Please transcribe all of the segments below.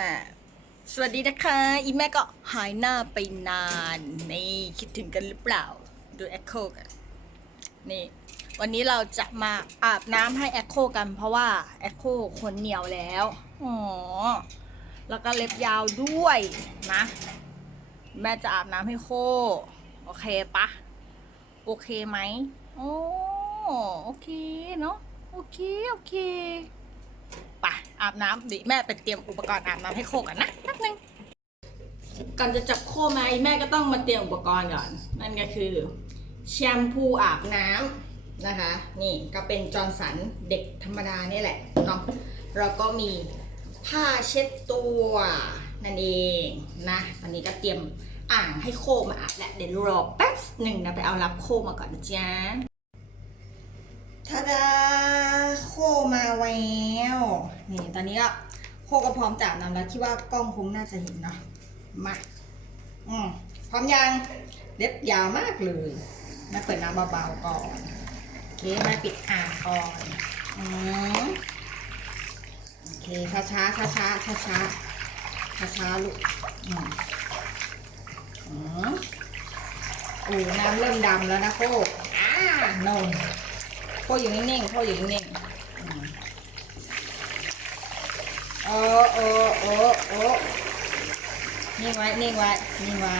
น่ะสวัสดีนะคะ อีแม่ก็หายหน้าไปนาน นี่คิดถึงกันหรือเปล่า ดูแอคโคกัน นี่ วันนี้เราจะมาอาบน้ำให้แอคโคกันเพราะว่าแอคโคขนเหนียวแล้วอ๋อแล้วก็เล็บยาวด้วยนะ แม่จะอาบน้ำให้โค โอเคปะ โอเคไหมโอ้โอเคเนาะโอเค โอเค อาบน้ำดิแม่ไปเตรียมอุปกรณ์อาบน้ำให้โคกันนะแป๊บนึงก่อนจะจับโคมาอีแม่ก็ต้องมาเตรียมอุปกรณ์ก่อน นั่นก็คือแชมพูอาบน้ำนะคะ นี่ก็เป็นจอร์นสันเด็กธรรมดานี่แหละเนาะแล้วก็มีผ้าเช็ดตัวนั่นเองนะวันนี้ก็เตรียมอ่างให้โคมาอาบแหละเดี๋ยวรอแป๊บหนึ่งนะไปเอารับโคมาก่อนนะจ๊ะทาดาโคมาแล้ว นี่ตอนนี้ก็โคก็พร้อมจับน้ำแล้วคิดว่ากล้องคงน่าจะเห็นเนาะมาอืมพร้อมยังเล็บยาวมากเลยม่เปิดน้ำเบาๆก่อนโอเคม่ปิดอ่างก่อนอืมโอเคช้าช้าช้าช้าช้าช้าช้าช้าๆลูกอืมอืมโอ้น้ำเริ่มดำแล้วนะโคอ่านมโคอยู่นิ่งๆโคอยู่นิ่งๆ โอ้โอ้โอ้โอ้นิ่งไว้ นิ่งไว้ นิ่งไว้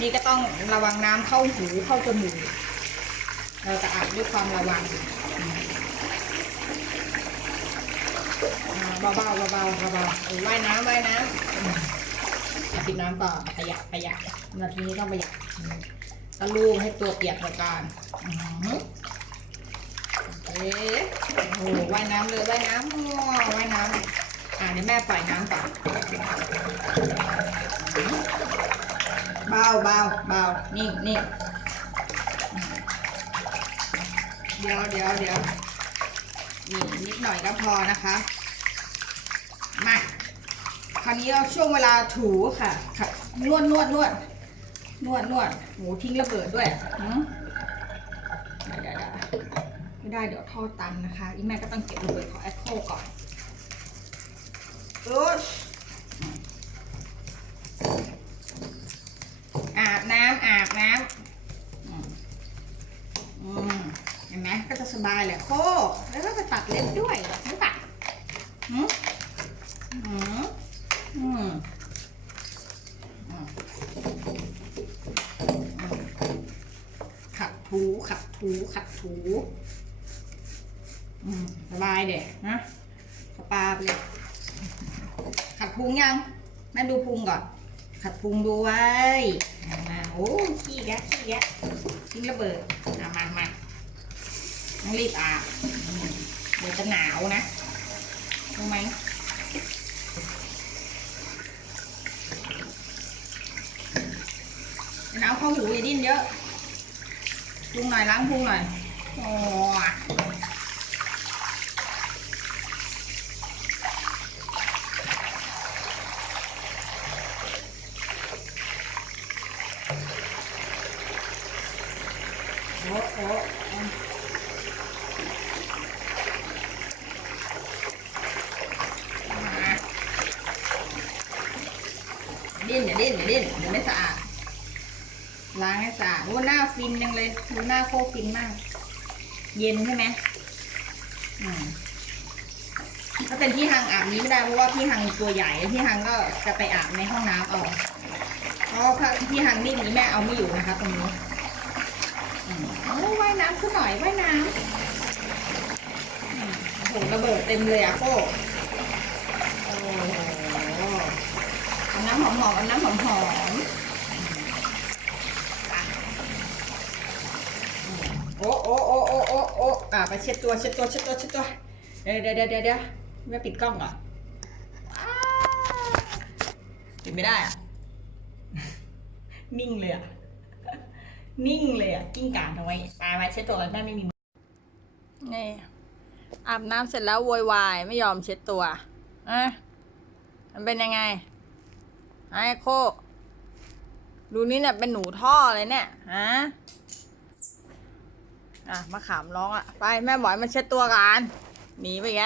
นี่ก็ต้องระวังน้ำเข้าหูเข้าจมูก เราจะอาบด้วยความระวังเบาๆเบาๆเบาๆเบาๆว่ายน้ำว่ายน้ำปิดน้ำต่อประหยัดประหยัดนาทีนี้ต้องประหยัดตะลูกให้ตัวเปียกเลยการอือเอ๊ะโอ้โหว่ายน้ำเลยว่ายน้ำว่ายน้ำ อ่าเดี๋ยวแม่ปล่อยน้ำก่อนเบาเบาเบานิ่งนิ่งเดี๋ยวเดี๋ยวเดี๋ยวนี่นิดหน่อยก็พอนะคะ มาคราวนี้เราช่วงเวลาถูค่ะค่ะนวดนวดนวดนวดนวดโหทิ้งระเบิดด้วยหืมเดี๋ยวเดี๋ยวเดี๋ยวไม่ได้เดี๋ยวท่อตันนะคะอีแม่ก็ต้องเก็บระเบิดของแอคโคก่อน อออาบน้ำอาบน้ำเห็นไหมก็จะสบายแหละโคแล้วก็จะตัดเล็บด้วยใช่ปะหืมอืมอืมอืมขัดถูขัดถูขัดถูสบายเด็กนะสปาไปเลย ขัดพุงยังแม่ดูพุงก่อน ขัดพุงดูไว้มาโอ้ขี้แกะขี้แกะทิ้งระเบิดมามามาต้องรีบอาบเดี๋ยวจะหนาวนะรู้ไหมหนาวเข้าหูอย่าดิ้นเยอะพุงหน่อยล้างพุงหน่อยโอ้โอ้โอ้อืมมา ดิ้นอย่าดิ้นอย่าดิ้นเดี๋ยวไม่สะอาดล้างให้สะอาดโอ้หน้าฟินจังเลยดูหน้าโคฟินมาก เย็นใช่ไหมอืมถ้าเป็นพี่ฮังอาบนี้ไม่ได้เพราะว่าพี่ฮังตัวใหญ่พี่ฮังก็จะไปอาบในห้องน้ำเอาเพราะว่าพี่ฮังนี่นี้แม่เอาไม่อยู่นะคะตรงนี้ อืมโอ้ว่ายน้ำขึ้นหน่อยว่ายน้ำโอ้โหระเบิดเต็มเลยอะโคโอ้โหเอาน้ำหอมๆเอาน้ำหอมๆโอ้โอ้โอ้โอ้โอ้โอ้อ่าไปเช็ดตัวเช็ดตัวเช็ดตัวเช็ดตัวเดี๋ยวเดี๋ยวเดี๋ยวเดี๋ยวเดี๋ยวแม่ปิดกล้องก่อนอ้าวปิดไม่ได้อะนิ่งเลยอะ นิ่งเลยอะกิ้งก่าทำไมตายไปเช็ดตัวแม่ไม่มีนี่อาบน้ำเสร็จแล้วโวยวายไม่ยอมเช็ดตัวอะมันเป็นยังไงไอ้โคดูนี่เนี่ยเป็นหนูท่อเลยเนี่ยฮะอะมาขามร้องอะ ไปแม่บอยมันเช็ดตัวกันหนีไปแก